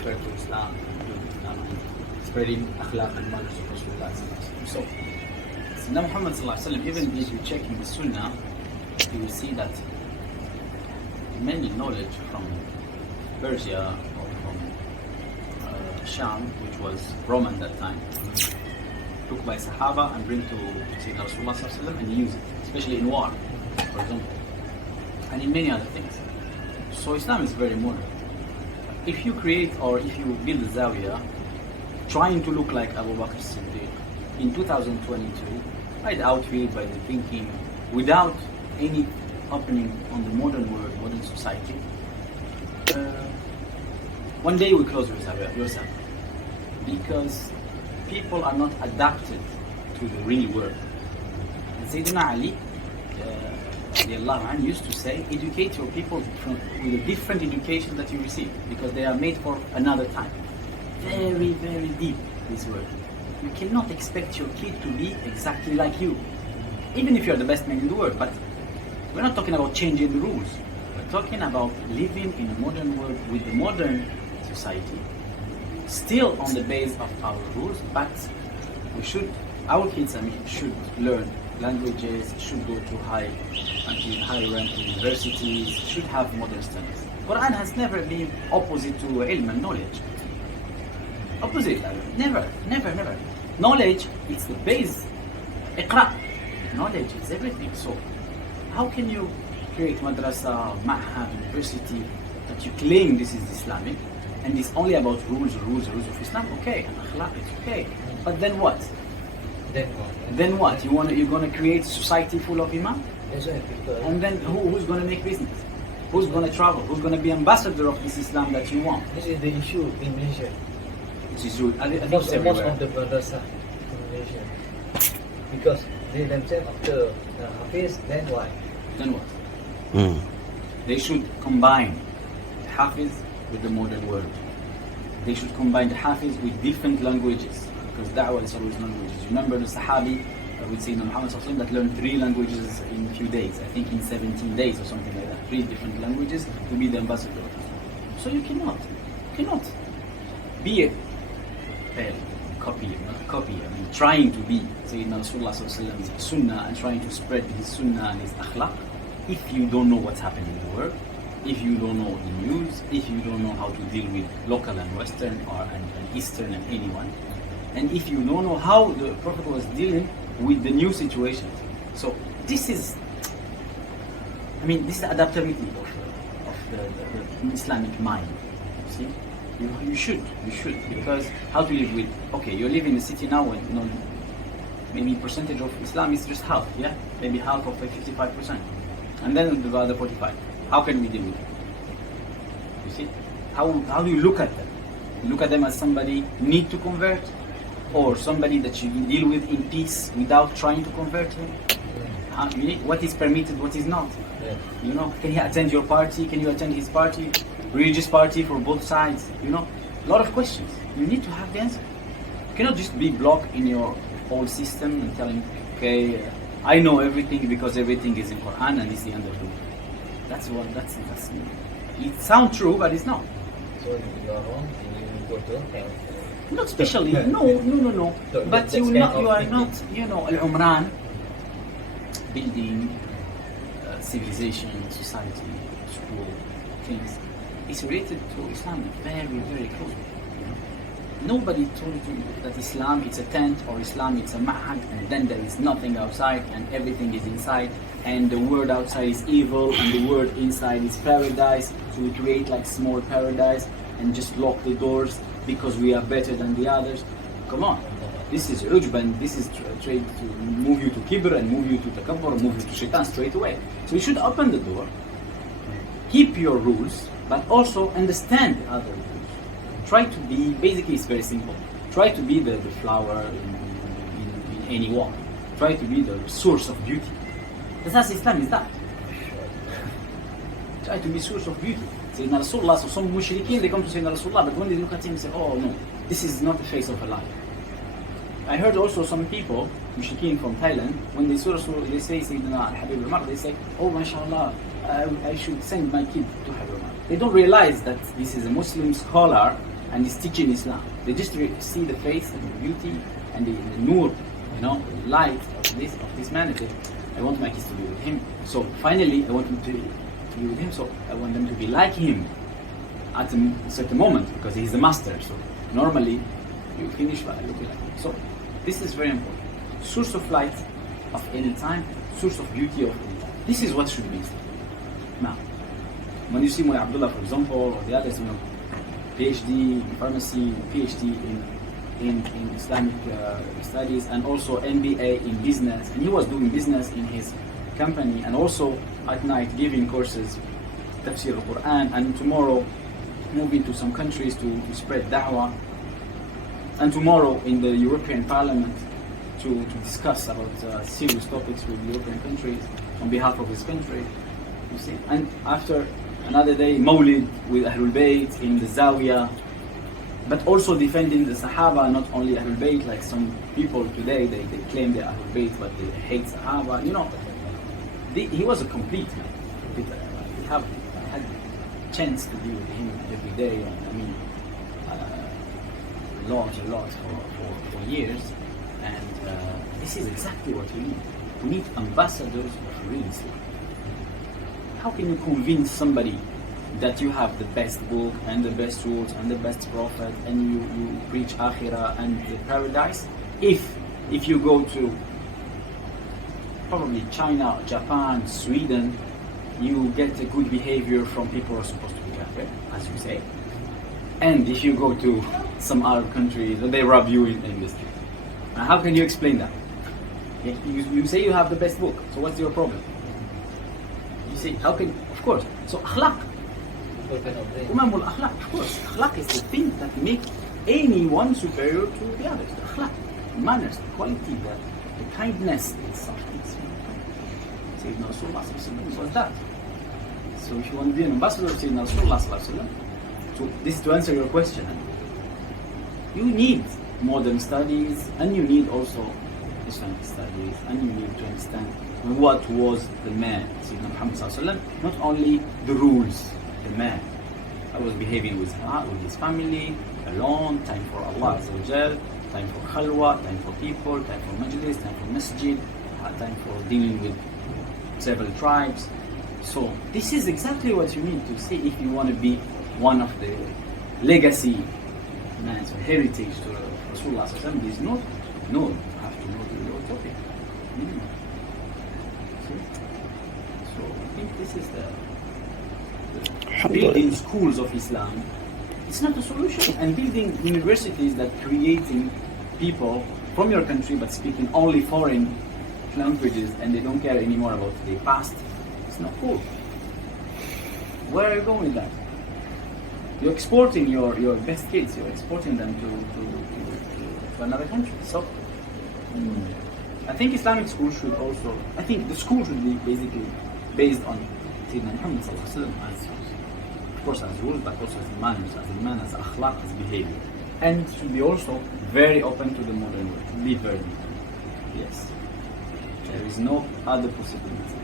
refer to Islam, spreading akhlaq and manners of Rasulullah. So, Sayyidina Muhammad ﷺ, even if you check in the Sunnah, you will see that many knowledge from Persia or from Sham, which was Roman at that time, took by Sahaba and bring to Sayyidina Rasulullah ﷺ and use it, especially in war, for example, and in many other things. So Islam is very modern. If you create or if you build a Zawiyah trying to look like Abu Bakr Siddiq in 2022, by the outfit, by the thinking, without any opening on the modern world, modern society, one day we close your Zawiyah, yourself, because people are not adapted to the real world. And Sayyidina Ali used to say, educate your people with a different education that you receive, because they are made for another time. Very, very deep, this word. You cannot expect your kid to be exactly like you, even if you're the best man in the world. But we're not talking about changing the rules. We're talking about living in a modern world with the modern society, still on the base of our rules, but our kids, should learn languages, should go to high-ranked universities, should have modern studies. Quran has never been opposite to ilm and knowledge. Opposite, never. Knowledge is the base. Iqra. Knowledge is everything. So, how can you create madrasa, ma'had, university that you claim this is Islamic and it's only about rules of Islam? Okay, and akhlaq, it's okay. But then what? Then what? You're gonna create a society full of imam? And then who's gonna make business? Who's gonna travel? Who's gonna be ambassador of this Islam that you want? This is the issue in Malaysia. This is true. Most of the brothers are in Malaysia. Because they themselves after Hafiz, then why? Then what? They should combine the Hafiz with the modern world. They should combine the Hafiz with different languages, because da'wah is always languages. Remember the Sahabi with Sayyidina Muhammad that learned 3 languages in a few days, I think in 17 days or something like that, 3 different languages to be the ambassador. So you cannot be a copy, trying to be Sayyidina Rasulullah's Sunnah and trying to spread his Sunnah and his akhlaq if you don't know what's happening in the world, if you don't know the news, if you don't know how to deal with local and Western and Eastern and anyone, and if you don't know how the Prophet was dealing with the new situations. So this is adaptability of the Islamic mind. See, you should, because how to live with, okay, you live in a city now and maybe percentage of Islam is just half, maybe half of 55%, and then the other 45%. How can we deal with it? You see, how do you look at them? You look at them as somebody need to convert, or somebody that you can deal with in peace without trying to convert him? What is permitted, what is not? Can he attend your party? Can you attend his party? Religious party for both sides? A lot of questions. You need to have the answer. You cannot just be blocked in your whole system and telling, okay, I know everything because everything is in Quran and it's the end of the world. That's it sounds true, but it's not. So you are wrong, you go to hell. Not especially, no. But you are not, Al-Umran, building, civilization, society, school, things, is related to Islam very, very closely. Nobody told you that Islam it's a tent, or Islam it's a ma'had, and then there is nothing outside and everything is inside, and the world outside is evil and the world inside is paradise. So we create like small paradise and just lock the doors because we are better than the others. Come on, this is ujb, and this is trying to move you to kibr and move you to takabbur, move you to shaitan straight away. So you should open the door, keep your rules, but also understand the other rules. Try to be, basically it's very simple, try to be the flower in any wall. Try to be the source of beauty. That's Islam is that. Try to be source of beauty. Sayyidina Rasulullah, so some mushrikeen, they come to Sayyidina Rasulullah, but when they look at him, they say, oh no, this is not the face of a lion. I heard also some people, mushrikeen from Thailand, when they saw Rasulullah, they say Sayyidina 𝗵𝗫 they say, oh mashallah, I should send my kid to 𝗵𝗫. They don't realize that this is a Muslim scholar and is teaching Islam. They just see the face and the beauty and the nur, the light of this man. They say, I want my kids to be with him. So finally, I want them to be with him. So I want them to be like him at a certain moment, because he's the master. So normally, you finish by looking like him. So this is very important. Source of light of any time, source of beauty of any time. This is what should be Islam. Now, when you see Mullah Abdullah, for example, or the others, PhD in pharmacy, PhD in Islamic studies, and also MBA in business, and he was doing business in his company, and also at night giving courses, tafsir al-Quran, and tomorrow moving to some countries to spread da'wah, and tomorrow in the European Parliament to discuss about serious topics with European countries on behalf of his country, you see. And after another day, Mawlid with Ahlul Bayt in the Zawiya, but also defending the Sahaba, not only Ahlul Bayt, like some people today, they claim they're Ahlul Bayt, but they hate Sahaba. He was a complete man. I had a chance to be with him every day, and a lot for years. And this is exactly what we need. We need ambassadors of real Islam. How can you convince somebody that you have the best book and the best rules and the best prophet and you preach akhirah and the paradise if you go to probably China, Japan, Sweden, you get a good behavior from people who are supposed to be kafir, as you say, and if you go to some Arab countries, they rub you in the street. Now, how can you explain that? You say you have the best book, so what's your problem? You say, how can, of course, so akhlaq. Umamul akhlaq, of course. Akhlaq is the thing that makes anyone superior to the others. The akhlaq, manners, the quality, the kindness is something. Sayyidina Rasulullah was that. So if you want to be an ambassador of Sayyidina Rasulullah, so this is to answer your question. You need modern studies, and you need also Islamic studies, and you need to understand what was the man, Sayyidina Muhammad, not only the rules, the man. I was behaving with his family, alone, time for Allah Azza wa Jal, time for khalwa, time for people, time for majlis, time for masjid, time for dealing with several tribes. So this is exactly what you need to see if you want to be one of the legacy man's heritage to Rasulullah. This is not, you have to know the topic. So I think this is the building schools of Islam. It's not a solution. And building universities that creating people from your country but speaking only foreign languages and they don't care anymore about their past, it's not cool. Where are you going with that? You're exporting your best kids, you're exporting them to another country. So I think Islamic school should also, I think the school should be basically based on Sayyidina Muhammad as, of course, as rules, but also as manners, as akhlaq, as behavior. And should be also very open to the modern world, be very different. Yes. There is no other possibility.